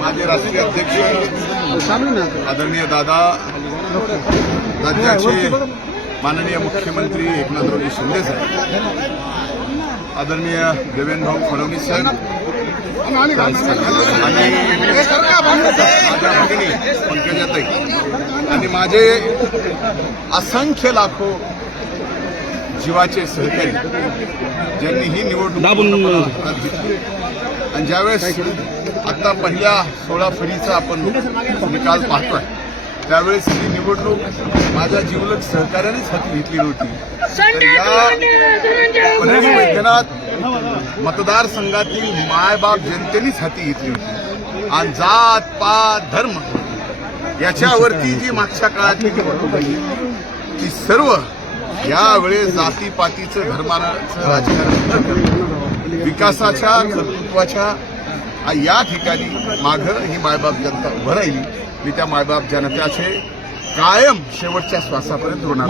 माझे राष्ट्रीय अध्यक्ष आदरणीय दादा राज्याचे माननीय मुख्यमंत्री एकनाथरावजी शिंदे साहेब आदरणीय देवेंद्र भाऊ फडणवीस साहेब आणि माझ्या भगिनी पंकजाताई आणि माझे असंख्य लाखो जीवाचे सहकारी ज्यांनी ही निवडणूक. आणि ज्यावेळेस आता पहिल्या सोळा फेरीचा आपण निकाल पाहतोय त्यावेळेस ही निवडणूक माझ्या जीवलग सहकार्यानेच हाती घेतली होती. तर या मैदानात मतदारसंघातील मायबाप जनतेनेच हाती घेतली होती. आणि जात पात धर्म याच्यावरती जी मागच्या काळातली निवडणूक ती सर्व यावेळेस जातीपातीचं धर्माचं राजकारण विकासाच्या कर्तृत्वाच्या या ठिकाणी माघं ही मायबाप जनता उभं राहिली. मी त्या मायबाप जनतेचे कायम शेवटच्या श्वासापर्यंत होणार